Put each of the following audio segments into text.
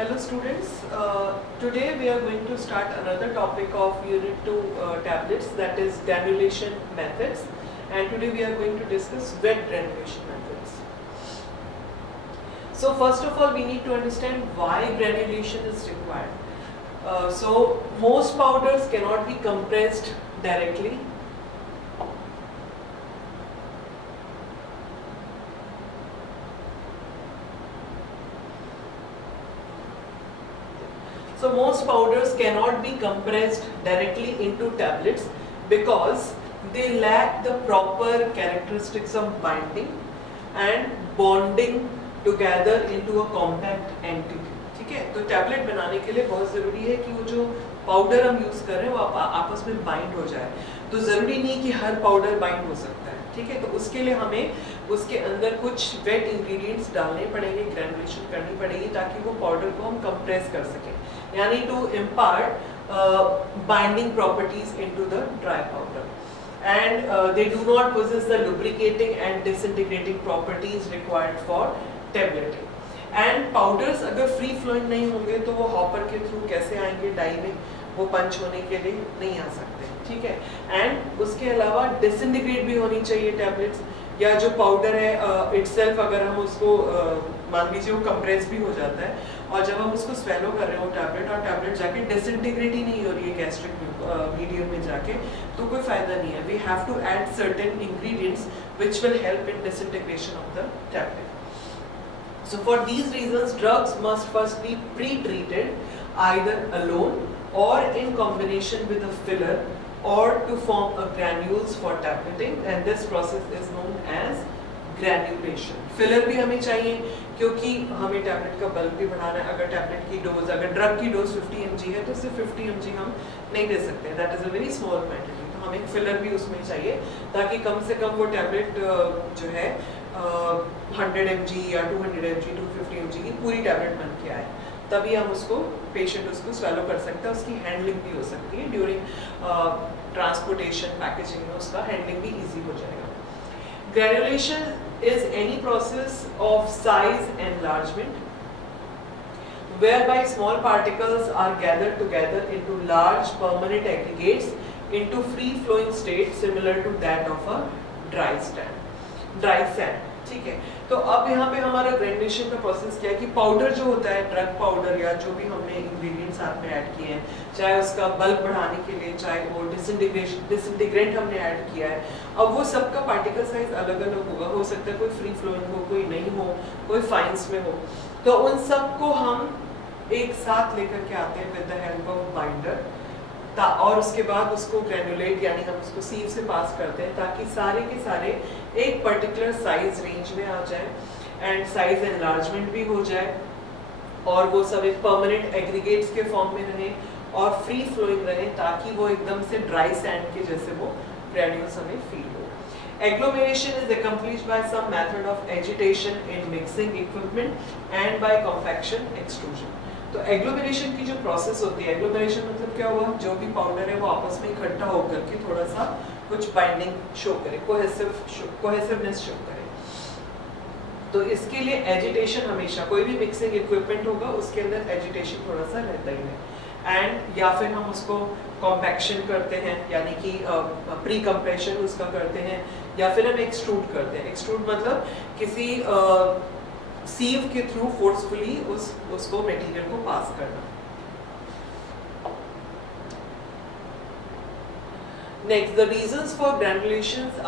Hello students, today we are going to start another topic of Unit 2 tablets, that is granulation methods, and today we are going to discuss wet granulation methods. So first of all we need to understand why granulation is required. So most powders cannot be compressed directly. So most powders cannot be compressed directly into tablets because they lack the proper characteristics of binding and bonding together into a compact entity. ठीक है, तो tablet बनाने के लिए बहुत ज़रूरी है कि वो जो पाउडर हम यूज़ कर रहे हैं वो आपस में बाइंड हो जाए. तो ज़रूरी नहीं कि हर पाउडर बाइंड हो सकता है. ठीक है, तो उसके लिए हमें उसके अंदर कुछ वेट इंग्रेडिएंट्स डालने पड़ेंगे, ग्रेनुलेशन करनी पड़ेगी ताकि वो पाउडर को हम कंप्रेस कर सकें, यानी to impart binding properties into the dry powder. And they do not possess the lubricating and disintegrating properties required for tableting. And powders अगर free flowing नहीं होंगे तो वो hopper के through कैसे आएंगे डाई में, वो पंच होने के लिए नहीं आ सकते. ठीक है, एंड उसके अलावा डिसइंटीग्रेट भी होनी चाहिए टैबलेट्स, या जो पाउडर है इटसेल्फ अगर हम उसको मान लीजिए वो कंप्रेस भी हो जाता है और जब हम उसको स्वेलो कर रहे हो टैबलेट और टैबलेट जाके डिसइंटीग्रेट ही नहीं हो रही है गैस्ट्रिक मीडियम में जाके, तो कोई फायदा नहीं है. We have to add certain ingredients which will help in disintegration of the tablet. So for these reasons drugs must first be pre-treated either alone or in combination with a filler or to form a granules for tableting, and this process is known as granulation. Filler भी हमें चाहिए क्योंकि हमें tablet का bulk भी बढ़ाना है. अगर टैबलेट की डोज, अगर ड्रग की डोज 50 mg है तो सिर्फ 50 mg हम नहीं दे सकते, that is a very small quantity. तो हमें फिलर भी उसमें चाहिए ताकि कम से कम वो टैबलेट जो है 100 mg या 200 mg 250 mg की पूरी टैबलेट बन के आए, तभी हम उसको पेशेंट उसको स्वेलो कर सकता है. उसकी हैंडलिंग भी हो सकती है ड्यूरिंग ट्रांसपोर्टेशन, पैकेजिंग में उसका हैंडलिंग भी इजी हो जाएगा. Granulation is any process of size enlargement whereby small particles are gathered together into large permanent aggregates into free flowing state similar to that of a dry sand. ठीक है, तो अब यहाँ पे हमारा ग्रेनुलेशन का प्रोसेस क्या है कि पाउडर जो होता है, ड्रग पाउडर या जो भी हमने इंग्रेडिएंट्स साथ में ऐड किए हैं, चाहे उसका बल्क बढ़ाने के लिए, चाहे वो डिसइंटीग्रेंट हमने ऐड किया है, अब वो सबका पार्टिकल साइज अलग अलग होगा. हो सकता है कोई फ्री फ्लोइंग हो, कोई नहीं हो, कोई फाइन्स में हो. तो उन सबको हम एक साथ लेकर के आते हैं with the help of binder, और उसके बाद उसको ग्रेनुलेट यानी हम उसको सीव से पास करते हैं ताकि सारे के सारे एक पर्टिकुलर साइज रेंज में आ जाए एंड साइज एनलार्जमेंट भी हो जाए और वो सब एक परमानेंट एग्रीगेट्स के फॉर्म में रहे और फ्री फ्लोइंग रहे ताकि वो एकदम से ड्राई सैंड के जैसे वो ग्रेन्यूल्स हमें फील हो. Agglomeration is accomplished by some method of agitation in mixing equipment and by compaction extrusion. तो एग्लोमेरेशन की जो प्रोसेस होती है, एग्लोमेरेशन मतलब क्या हुआ, जो भी पाउडर है वो आपस में इकट्ठा होकर के थोड़ा सा कुछ बाइंडिंग शो करे, कोहेसिवनेस शो करे. तो इसके लिए एजिटेशन हमेशा, कोई भी मिक्सिंग इक्विपमेंट होगा उसके अंदर एजिटेशन थोड़ा सा रहता ही है. एंड या फिर हम उसको कॉम्पैक्शन करते हैं यानी कि प्री कंप्रेशन उसका करते हैं, या फिर हम एक्सट्रूड करते हैं. एक्सट्रूड मतलब किसी सीव के थ्रू फोर्सफुली उसको मटेरियल को पास करना. Next, the reasons for granulations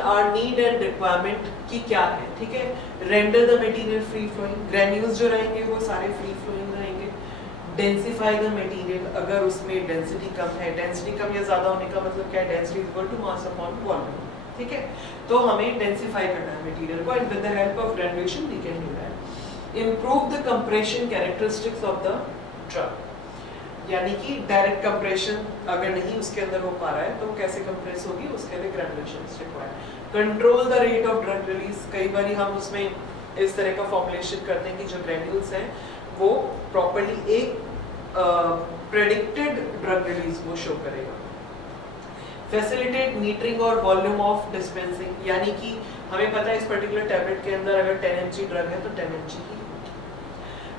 are need and requirement की क्या है. ठीक है, render the material free flowing, granules जो रहेंगे वो सारे फ्री फ्लोइंग रहेंगे. डेंसिफाई द मटेरियल, अगर उसमें डेंसिटी कम है, डेंसिटी कम या ज़्यादा होने का मतलब क्या है, density equal to mass upon volume. ठीक है, तो हमें डेंसिफाई करना है मटेरियल को and with the help of granulation we can do that. Improve the compression characteristics of the drug, यानी कि डायरेक्ट कंप्रेशन अगर नहीं उसके अंदर हो पा रहा है तो कैसे कंप्रेस होगी, उसके लिए granulation is required. Control the rate of drug release, कई बार हम उसमें इस तरह का फॉर्मुलेशन करते हैं कि जो ग्रेन्यूल्स हैं वो प्रॉपर्ली एक प्रेडिक्टेड ड्रग रिलीज वो शो करेगा. फैसिलिटेट मीटरिंग और वॉल्यूम ऑफ डिस्पेंसिंग, यानी कि हमें पता है इस पर्टिकुलर टैबलेट के अंदर अगर 10 mg ड्रग है तो 10 mg ही।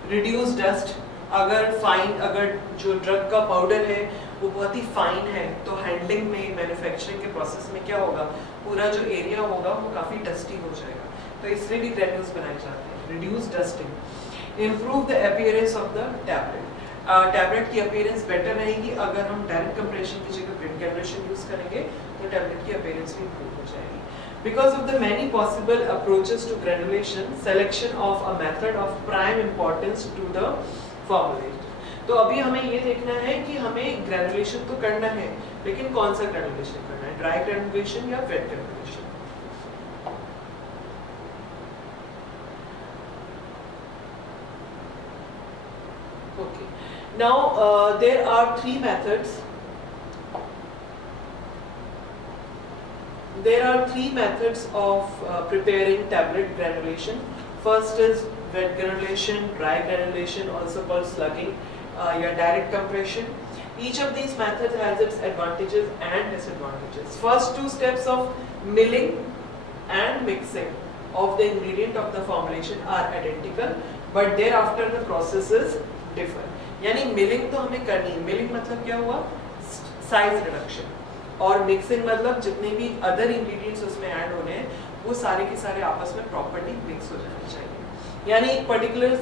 रिड्यूस डस्ट, अगर जो ड्रग का पाउडर है वो बहुत ही फाइन है तो हैंडलिंग में, मैन्युफैक्चरिंग के प्रोसेस में क्या होगा, पूरा जो एरिया होगा वो काफ़ी डस्टी हो जाएगा, तो इसलिए भी ग्रैन्यूल्स बनाए जाते हैं। Reduce dusting, improve the appearance of the tablet, tablet की अपीयरेंस बेटर रहेगी अगर हम डायरेक्ट कंप्रेशन की जगह वेट जनरेशन यूज करेंगे तो टैबलेट की अपीयरेंस भी इम्प्रूव हो जाएगी। Because of the many possible approaches to granulation, selection of a method of prime importance to the formulator. तो अभी हमें ये देखना है कि हमें ग्रेनुलेशन तो करना है, लेकिन कौन सा ग्रेनुलेशन करना है, ड्राई ग्रेनुलेशन या wet granulation. Okay. Now there are three methods. There are three methods of preparing tablet granulation. First is wet granulation, dry granulation, also called slugging, या direct compression. Each of these methods has its advantages and disadvantages. First two steps of milling and mixing of the ingredient of the formulation are identical, but thereafter the processes differ. यानी milling तो हमें करनी है, milling मतलब क्या हुआ, size reduction, और mixing मतलब जितने भी अदर इंग्रेडिएंट्स उसमें ऐड होने हैं वो सारे के सारे आपस में प्रॉपर्ली मिक्स हो जाने चाहिए। यानी एक पर्टिकुलर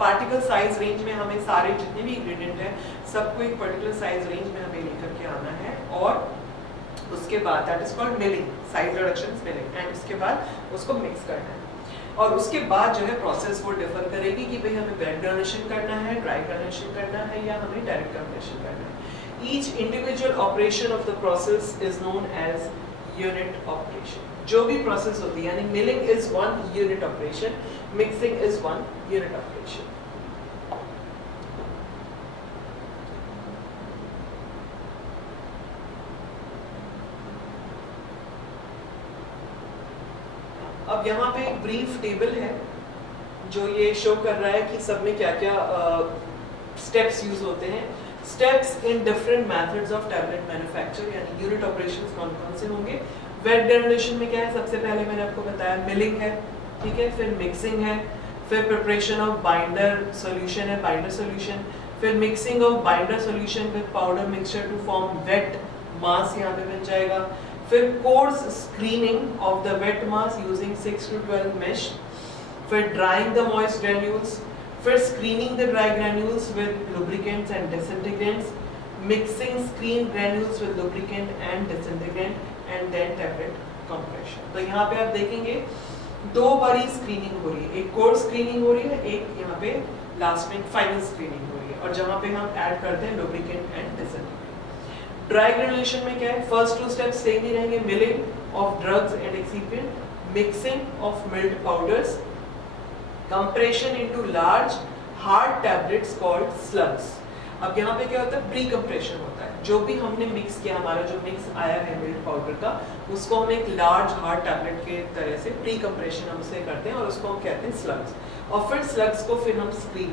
पार्टिकल साइज रेंज में हमें सारे जितने भी इंग्रेडिएंट हैं सबको एक पर्टिकुलर साइज रेंज में हमें लेकर के आना है, और उसके बाद that is called milling, size reduction milling, and उसके बाद उसको मिक्स करना है। और उसके बाद जो है प्रोसेस वो डिफर करेगी कि भाई हमें वेट ग्रेनुलेशन करना है, ड्राई ग्रेनुलेशन करना है, या हमें डायरेक्ट कंप्रेशन करना है। Each individual operation of the process is known as unit operation. जो भी process होती है, यानी milling is one unit operation, mixing is one unit operation. अब यहाँ पे एक brief table है जो ये शो कर रहा है कि सब में क्या क्या steps यूज होते हैं। Steps in different methods of tablet manufacture, यानी यूनिट ऑपरेशंस कौन कौन से होंगे। वेट ग्रेनुलेशन में क्या है, सबसे पहले मैंने आपको बताया मिलिंग है, ठीक है, फिर मिक्सिंग है, फिर प्रिपरेशन ऑफ बाइंडर सॉल्यूशन है, बाइंडर सॉल्यूशन, फिर mixing of binder solution with powder mixture to form wet mass, यहाँ पे बन जाएगा, फिर coarse screening of the wet mass using 6 to 12 mesh, फिर ड्राइंग द मॉइस्ट ग्रेन्यूल्स, फिर screening the dry granules with lubricants and disintegrants, mixing screen granules with lubricant and disintegrant, and then tablet compression. तो यहाँ पे आप देखेंगे दो बारी screening हो रही है, एक कोर स्क्रीनिंग हो रही है, एक यहाँ पे लास्ट में फाइनल स्क्रीनिंग हो रही है, और जहाँ पे हम ऐड करते हैं lubricant and disintegrant। Dry granulation में क्या है, फर्स्ट टू स्टेप्स सेम ही रहेंगे, milling of drugs and excipient, mixing of milled powders, compression into large hard tablets called slugs। अब यहाँ पे क्या होता है, प्री कंप्रेशन होता है, जो भी हमने मिक्स किया, हमारा जो मिक्स आया है मिल्क पाउडर का, उसको हम एक लार्ज हार्ड टैबलेट के तरह से प्री कंप्रेशन हम उसे करते हैं और उसको हम कहते हैं स्लग्स, और फिर स्लग्स को फिर हम स्क्रीन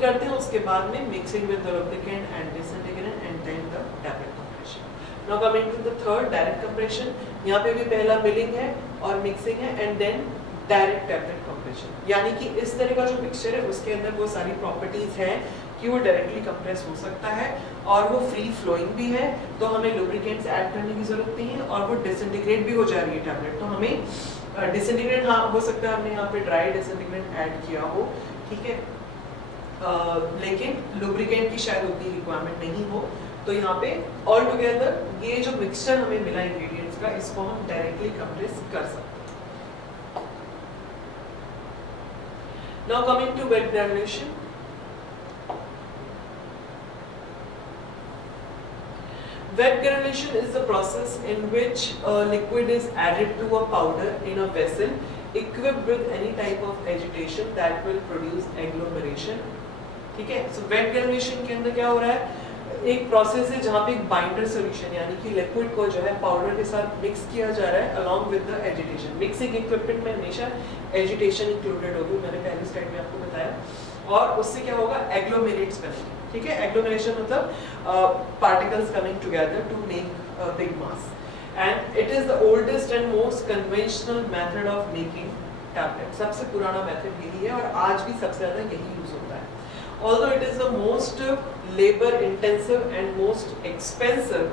करते हैं, उसके बाद में mixing with the lubricant and disintegrant and then the tablet compression। Now coming to the third, direct compression, यहाँ पे भी पहला मिलिंग है और मिक्सिंग है and then direct tablet compression, यानी कि इस तरह का जो मिक्सचर है उसके अंदर वो सारी प्रॉपर्टीज हैं कि वो डायरेक्टली कंप्रेस हो सकता है और वो फ्री फ्लोइंग भी है, तो हमें लुब्रिकेंट्स ऐड करने की जरूरत नहीं है, और वो डिसइंटीग्रेट भी हो जा रही है टैबलेट, तो हमें डिसइंटीग्रेट हाँ हो सकता है हमने यहाँ पे ड्राई डिसइंटीग्रेट ऐड किया हो, ठीक है, लेकिन लुब्रिकेंट की शायद उतनी रिक्वायरमेंट नहीं हो, तो यहाँ पे ऑल टुगेदर ये जो मिक्सचर हमें मिला इंग्रेडिएंट्स का, इसको हम डायरेक्टली कंप्रेस कर सकते हैं। Now coming to wet granulation. Wet granulation is the process in which a liquid is added to a powder in a vessel equipped with any type of agitation that will produce agglomeration, ठीक है। So wet granulation के अंदर क्या हो रहा है, एक process है जहाँ पे एक बाइंडर सॉल्यूशन यानी कि लिक्विड को जो है पाउडर के साथ मिक्स किया जा रहा है along with the agitation. Mixing equipment में हमेशा एजिटेशन इंक्लूडेड होगी, मैंने पहले स्लाइड में आपको बताया। और उससे क्या होगा, एग्लोमेरेट्स बनेंगे, ठीक है। एग्लोमेरेशन मतलब particles coming together to make a big mass, and it is the oldest and most conventional method of making tablet. सबसे पुराना मेथड यही है और आज भी सबसे ज्यादा यही यूज होता है। Although it is the most labor intensive and most expensive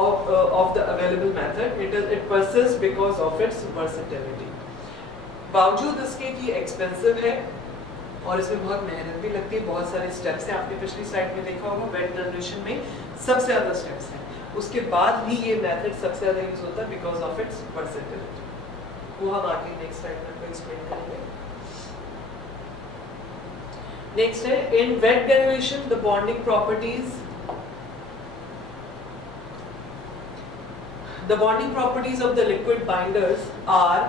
of the available method, it persists because of its versatility. बावजूद इसके कि एक्सपेंसिव है और इसमें बहुत मेहनत भी लगती है, बहुत सारे स्टेप्स हैं, आपने पिछली स्लाइड में देखा होगा वेट जनरेशन में सबसे ज्यादा स्टेप्स हैं, उसके बाद भी ये मेथड सबसे ज्यादा यूज होता है बिकॉज ऑफ इट्स वर्सेटिलिटी। वो हम आगे नेक्स्ट स्लाइड में एक्सप्लेन करेंगे। नेक्स्ट है in wet granulation the bonding properties of the liquid binders are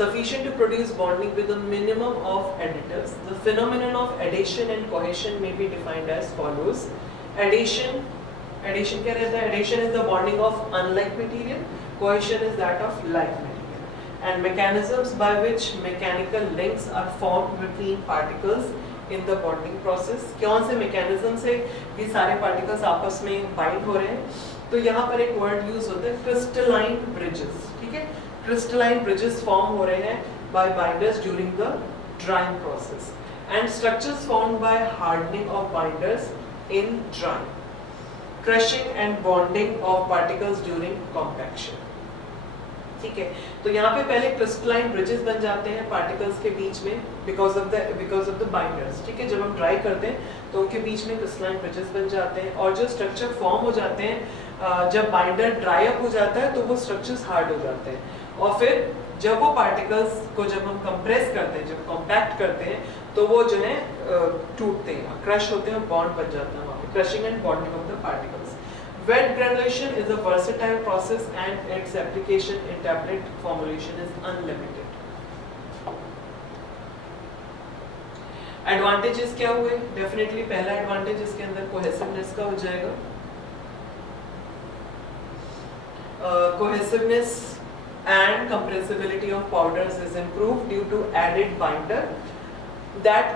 sufficient to produce bonding with a minimum of additives. The phenomenon of adhesion and cohesion may be defined as follows. Adhesion क्या रहता है? Adhesion is the bonding of unlike material, cohesion is that of like material, and mechanisms by which mechanical links are formed between particles in the bonding process. कौन से mechanism से ये सारे particles आपस में bind हो रहे हैं? तो यहाँ पर एक word use होता है crystalline bridges, ठीक है? Crystalline bridges form हो रहे हैं by binders during the drying process, and structures formed by hardening of binders in drying, crushing and bonding of particles during compaction. ठीक है, तो यहाँ पे पहले क्रिस्टलाइन ब्रिजेस बन जाते हैं पार्टिकल्स के बीच में बिकॉज ऑफ द बाइंडर्स, ठीक है। जब हम ड्राई करते हैं तो उनके बीच में क्रिस्टलाइन ब्रिजेस बन जाते हैं और जो स्ट्रक्चर फॉर्म हो जाते हैं जब बाइंडर ड्राई अप हो जाता है तो वो स्ट्रक्चर्स हार्ड हो जाते हैं और फिर जब वो पार्टिकल्स को जब हम कंप्रेस करते हैं, जब कॉम्पैक्ट करते हैं तो वो जो है टूटते हैं, क्रश होते हैं, बॉन्ड बन जाता है वहाँ पे, crushing and bonding of the particles. Wet granulation is a versatile process and its application in tablet formulation is unlimited. Advantages क्या हुए? Definitely पहला advantage इसके अंदर cohesiveness का हो जाएगा। Cohesiveness and compressibility of powders is improved due to added binder that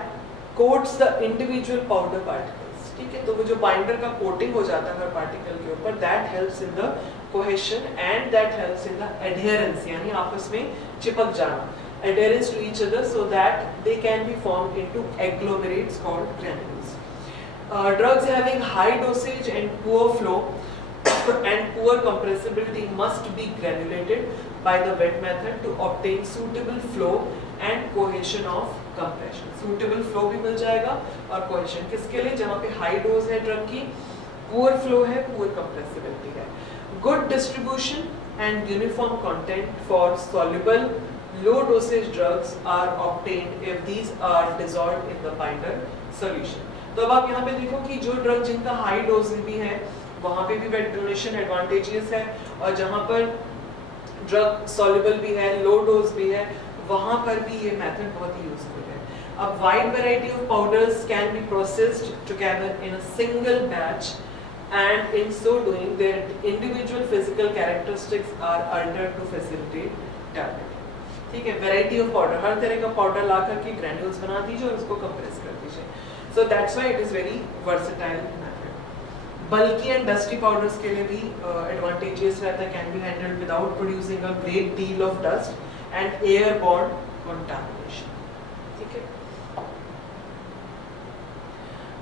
coats the individual powder particles. ठीक है, तो वो जो बाइंडर का कोटिंग हो जाता है हर पार्टिकल के ऊपर, that helps in the cohesion and that helps in the adherence, यानी आपस में चिपक जाना, adherence to each other so that they can be formed into agglomerates called granules. Drugs having high dosage and poor flow and poor compressibility must be granulated by the wet method to obtain suitable flow and cohesion of compression. Suitable flow भी मिल जाएगा और cohesion किसके लिए? जहाँ पे high dose है drug की, poor flow है, poor compressibility है. Good distribution and uniform content for soluble low dosage drugs are obtained if these are dissolved in the binder solution. तो अब आप यहाँ पे देखो कि जो ड्रग जिनका हाई डोज भी है वहाँ पे भी वेट डोनेशन एडवांटेजियस है और जहाँ पर ड्रग सॉल्युबल भी है, लो डोज भी है, वहाँ पर भी ये मेथड बहुत ही यूजफुल है। अब wide variety of powders can be processed together in a single batch and in so doing their individual physical characteristics are altered to facilitate tablet. ठीक है, वैरायटी ऑफ पाउडर, हर तरह का पाउडर ला करके granules बना दीजिए और उसको कंप्रेस कर दीजिए। So that's why it is very versatile method. Bulky and dusty powders के लिए भी एडवांटेजेस रहता है, can be handled without producing a great deal of dust and airborne contamination. ठीक है,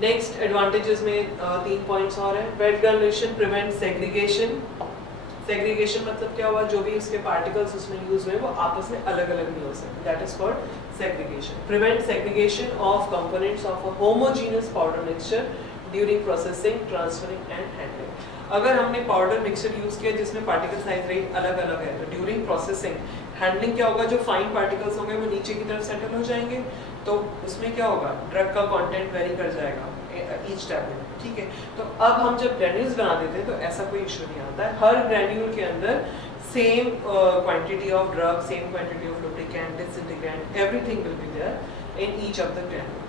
नेक्स्ट एडवांटेजेस में 3 पॉइंट्स और हैं। Wet granulation prevent segregation. Segregation मतलब क्या हुआ, जो भी उसके पार्टिकल्स उसमें यूज हुए वो आपस में अलग अलग नहीं हो सकते, that is called segregation. Prevent segregation of components of a homogeneous powder mixture during processing, transferring and handling. अगर हमने पाउडर मिक्सचर यूज किया जिसमें पार्टिकल साइज रेंज अलग अलग है तो ड्यूरिंग प्रोसेसिंग हैंडलिंग क्या होगा, जो फाइन पार्टिकल्स होंगे वो नीचे की तरफ सेटल हो जाएंगे, तो उसमें क्या होगा, ड्रग का कंटेंट वेरी कर जाएगा ईच टैबलेट। ठीक है, तो अब हम जब ग्रैन्यूल्स बना देते हैं तो ऐसा कोई इशू नहीं आता है। हर ग्रैन्यूल के अंदर same quantity of drug, same quantity of lubricant, disintegrant, everything will be there in each of the granule.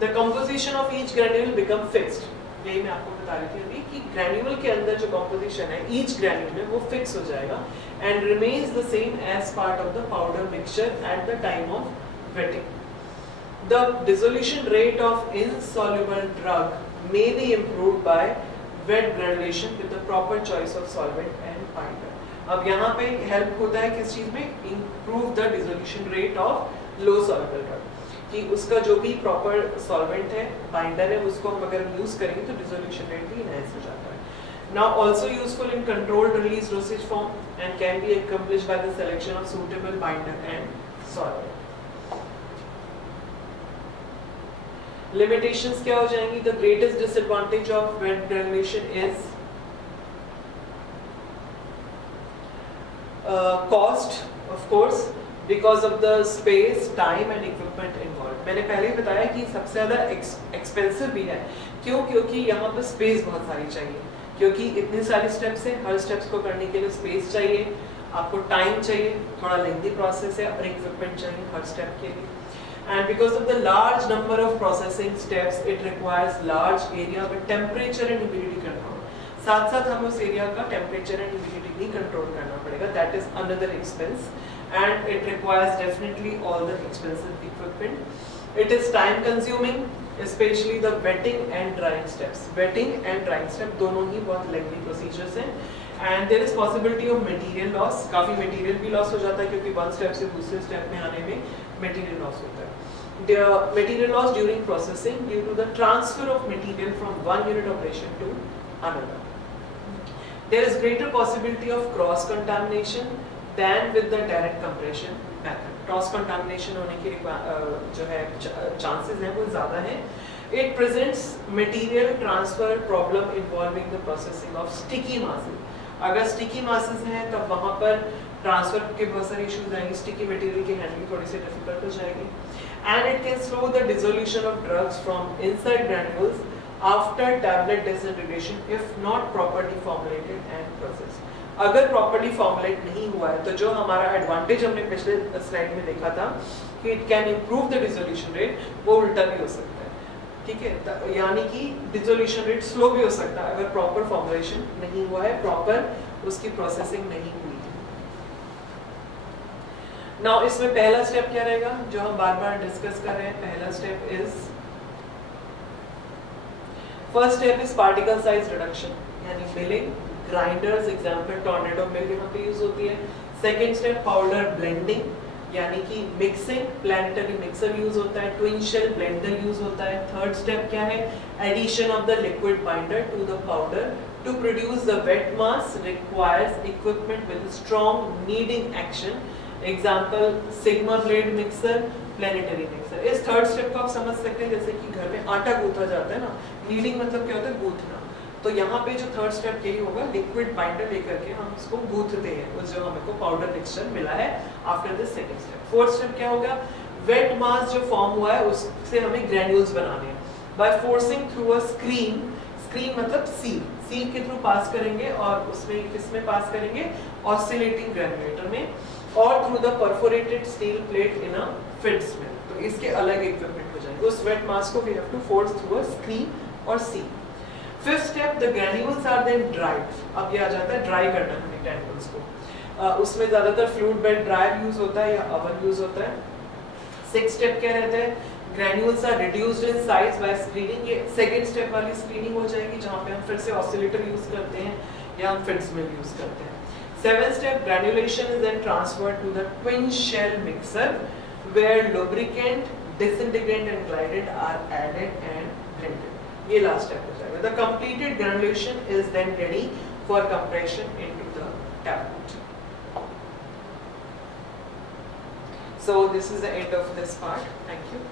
The composition of each granule become fixed. यही मैं आपको बता रही थी अभी कि ग्रैन्यूल के अंदर जो कॉम्पोजिशन है ईच ग्रैन्यूल में वो फिक्स हो जाएगा and remains the same as part of the powder mixture at the time of wetting. The dissolution rate of insoluble drug may be improved by wet granulation with the proper choice of solvent and binder. अब यहाँ पे help होता है किस चीज में? Improve the dissolution rate of low soluble drug. कि उसका जो भी प्रॉपर सॉल्वेंट है, बाइंडर है, उसको हम अगर यूज करेंगे तो डिसोल्यूशन रेट भी इनहेंस हो जाता है. Now also useful in controlled release dosage form and can be accomplished by the selection of suitable binder and solvent. Limitations क्या हो जाएंगी? The greatest disadvantage of wet granulation is cost, of course, because of the space, time and equipment involved. मैंने पहले ही बताया कि सबसे ज़्यादा expensive भी है. क्यों? क्योंकि यहाँ पर स्पेस बहुत सारी चाहिए, क्योंकि इतने सारे स्टेप्स हैं, हर स्टेप्स को करने के लिए स्पेस चाहिए, आपको टाइम चाहिए, थोड़ा लेंथी प्रोसेस है और इक्विपमेंट चाहिए हर स्टेप के लिए. And because of the large number of processing steps, it requires large area with temperature and humidity control. साथ साथ हमें उस एरिया का temperature and humidity भी कंट्रोल करना पड़ेगा. That is another expense, and it requires definitely all the expensive equipment. It is time consuming, especially the wetting and drying steps. Wetting and drying step दोनों ही बहुत lengthy procedures हैं. And there is possibility of material loss. काफी material भी loss हो जाता है क्योंकि one step से दूसरे step में आने में material loss होता है. The material loss during processing due to the transfer of material from one unit operation to another. There is greater possibility of cross contamination than with the direct compression method. Cross contamination होने की जो है chances हैं वो ज़्यादा हैं. It presents material transfer problem involving the processing of sticky masses. अगर sticky masses हैं तब वहाँ पर ट्रांसफर के बहुत सारे इश्यूज आएंगे, स्टिकी मटेरियल की हैंडलिंग थोड़ी सी डिफिकल्ट हो जाएगी. And it can slow the dissolution of drugs from inside granules after tablet disintegration if not properly formulated and processed. अगर प्रॉपर्ली फॉर्मुलेट नहीं हुआ है तो जो हमारा एडवांटेज हमने पिछले स्लाइड में देखा था कि it can improve the dissolution rate, वो उल्टा भी हो सकता है. ठीक है, यानी कि डिसोल्यूशन रेट स्लो भी हो सकता है अगर प्रॉपर फॉर्मुलेशन नहीं हुआ है, प्रॉपर उसकी प्रोसेसिंग नहीं हुई. Now इसमें पहला स्टेप क्या रहेगा जो हम बार बार डिस्कस कर रहे हैं? पहला step is first step is particle size reduction, यानी मिलिंग. ग्राइंडर्स एग्जांपल टॉर्नेडो मिल यहाँ पे यूज होती है. सेकंड स्टेप पाउडर ब्लेंडिंग, यानी कि मिक्सिंग, प्लैनेटरी मिक्सर यूज होता है, ट्विन शेल ब्लेंडर यूज होता है. थर्ड स्टेप क्या है? Addition of the liquid binder to the powder. To produce the wet mass requires equipment with strong kneading action. Example sigma blade mixer, planetary mixer. इस third step को आप समझ सकते हैं जैसे कि घर में आटा गूंथा जाता है ना, नीडिंग मतलब क्या होता है? गूंथना. तो यहाँ पे जो थर्ड स्टेप यही होगा, लिक्विड बाइंडर लेकर के हम उसको गूंथते हैं उस जो हमको पाउडर मिक्सचर मिला है after this second step. Fourth step क्या होगा? वेट मास जो फॉर्म हुआ है उससे हमें ग्रैन्यूल्स बनाने हैं by forcing through a screen. Screen मतलब सील, सील के थ्रू पास करेंगे और उसमें किसमें पास करेंगे? ऑसिलेटिंग ग्रैन्युलेटर में, और through the perforated steel plate in a fits में. तो इसके अलग इक्विपमेंट हो जाएंगे. उस वेट मास को we have to force through a screen or sieve. Fifth step, the granules are then dried. अब ये आ जाता है ड्राई करना हमें ग्रैन्यूल्स को. उसमें ज्यादातर फ्लूइड बेड ड्रायर यूज होता है या ओवन यूज होता है. सिक्स्थ स्टेप क्या रहता है? Granules are reduced in size by screening. ये सेकंड स्टेप वाली स्क्रीनिंग हो जाएगी जहाँ पे हम फिर से ऑसिलेटर यूज करते हैं या हम फिट्स मिल यूज करते हैं. Seventh step, granulation is then transferred to the twin shell mixer where lubricant, disintegrant and glycine are added and blended. ये last step हो जाएगा. The completed granulation is then ready for compression into the tablet. So this is the end of this part. Thank you.